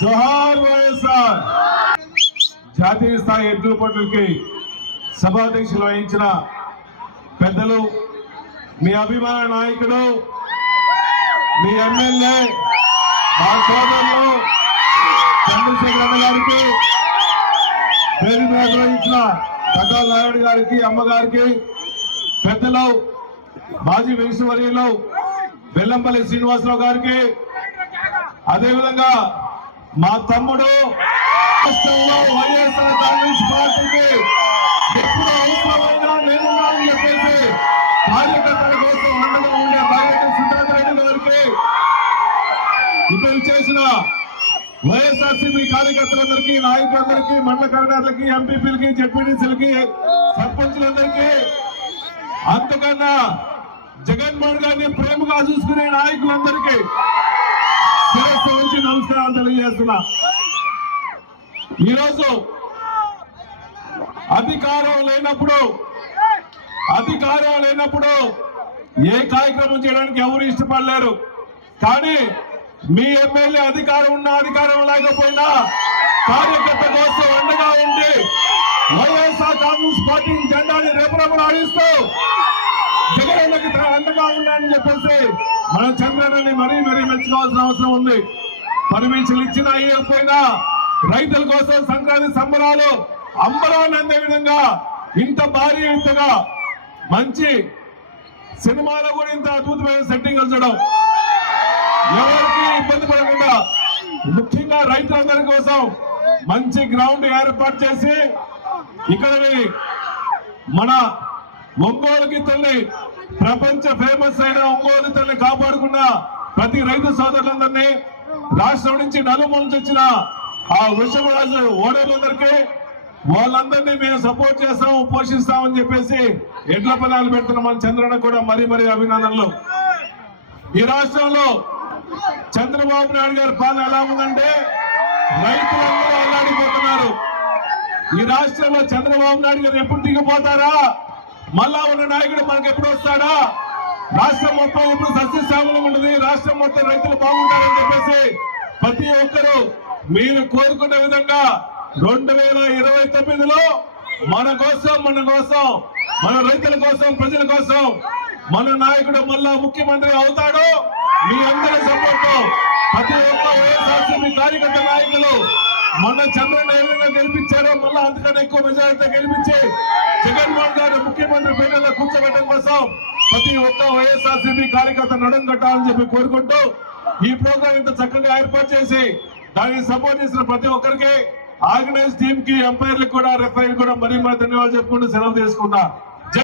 జోహార్ వైఎస్ఆర్! జాతీయ స్థాయి ఎద్దుల పోటీలకి సభాధ్యక్షులు వహించిన పెద్దలు మీ అభిమాన నాయకుడు మీ ఎమ్మెల్యే మా సోదరులు చంద్రశేఖర్ గారికి పేరు నిర్వహించిన పట్టాల నాయుడు గారికి అమ్మగారికి పెద్దలు మాజీ విశ్వవర్యులు బెల్లంపల్లి శ్రీనివాసరావు గారికి అదేవిధంగా మా తమ్ముడు రాష్ట్రంలో వైఎస్ఆర్ కాంగ్రెస్ పార్టీకి ఎప్పుడు అవసరమైనా నేనున్నానని చెప్పేసి కార్యకర్తల కోసం అండగా ఉండే బయట సిద్ధార్థ రెడ్డి గారికి ఇప్పుడు చేసిన వైఎస్ఆర్సీపీ కార్యకర్తలందరికీ నాయకులందరికీ మండల కన్వీనర్లకి ఎంపీపీలకి జడ్పీటీసీలకి సర్పంచులందరికీ అంతకన్నా జగన్మోహన్ గారిని ప్రేమగా చూసుకునే నాయకులందరికీ నుంచి నమస్కారాలు తెలియజేస్తున్నా. ఈరోజు అధికారం లేనప్పుడు అధికారం లేనప్పుడు ఏ కార్యక్రమం చేయడానికి ఎవరు ఇష్టపడలేరు. కానీ మీ ఎమ్మెల్యే అధికారం ఉన్న అధికారం లేకపోయినా కార్యకర్త కోసం అండగా ఉండి వైఎస్ఆర్ కాంగ్రెస్ పార్టీ జెండాని రేపరమలు ఆడిస్తూ జగన్కి అండగా ఉన్నాయని చెప్పేసి మన చంద్రని మరీ మరీ మెచ్చుకోవాల్సిన అవసరం ఉంది. పర్మిషన్లు ఇచ్చినా ఇవ్వకపోయినా రైతుల కోసం సంక్రాంతి సంబరాలు అంబరాన్ని అందే విధంగా ఇంత భారీ ఇంతగా మంచి సినిమాలో కూడా ఇంత అద్భుతమైన సెట్టింగ్ ఉంచడం ఎవరికి ఇబ్బంది పడకుండా ముఖ్యంగా రైతులందరి కోసం మంచి గ్రౌండ్ ఏర్పాటు చేసి ఇక్కడ మన ఒంగోలుకి తల్లి ప్రపంచ ఫేమస్ అయిన ఒంగోలు తల్లి కాపాడుకున్న ప్రతి రైతు సోదరులందరినీ రాష్ట్రం నుంచి నలుమూల తెచ్చిన వచ్చిన ఆ వృషభరాజు ఓనర్లందరికీ వాళ్ళందరినీ మేము సపోర్ట్ చేస్తాం పోషిస్తామని చెప్పేసి ఎడ్ల పనాలు పెడుతున్న మన చంద్రన్న కూడా మరీ మరీ అభినందనలు. ఈ రాష్ట్రంలో చంద్రబాబు నాయుడు గారి పాలన ఎలా ఉందంటే రైతులందరూ అల్లాడిపోతున్నారు. ఈ రాష్ట్రంలో చంద్రబాబు నాయుడు గారు ఎప్పుడు దిగిపోతారా? మళ్ళా ఉన్న నాయకుడు మనకు ఎప్పుడు వస్తాడా? రాష్ట్రం మొత్తం ఇప్పుడు సస్యశ్యామలం ఉంటుంది. రాష్ట్రం మొత్తం రైతులు బాగుంటారని చెప్పేసి ప్రతి ఒక్కరూ మీరు కోరుకునే విధంగా రెండు వేల ఇరవై తొమ్మిదిలో మన కోసం మన కోసం మన రైతుల కోసం ప్రజల కోసం మన నాయకుడు మళ్ళా ముఖ్యమంత్రి అవుతాడు. మీ అందరి సపోర్ట్ ప్రతి ఒక్క వైఎస్ఆర్సీపీ కార్యకర్త నాయకులు మొన్న చంద్రన్న ఏ గెలిపించారో మళ్ళా అంతకన్నా ఎక్కువ మెజారిటీ గెలిపించి జగన్మోహన్ గారు ముఖ్యమంత్రి పీఠంలో కూర్చోబెట్టడం కోసం ప్రతి ఒక్క వైఎస్ఆర్సీపీ కార్యకర్త నడుం కట్టాలని చెప్పి కోరుకుంటూ ఈ ప్రోగ్రాం ఇంత చక్కగా ఏర్పాటు చేసి దానికి సపోర్ట్ చేసిన ప్రతి ఒక్కరికి ఆర్గనైజ్ టీమ్కి ఎంపైర్లకు కూడా రెఫరీ కూడా మరీ మరి ధన్యవాదాలు చెప్పుకుంటూ సెలవు తీసుకున్నా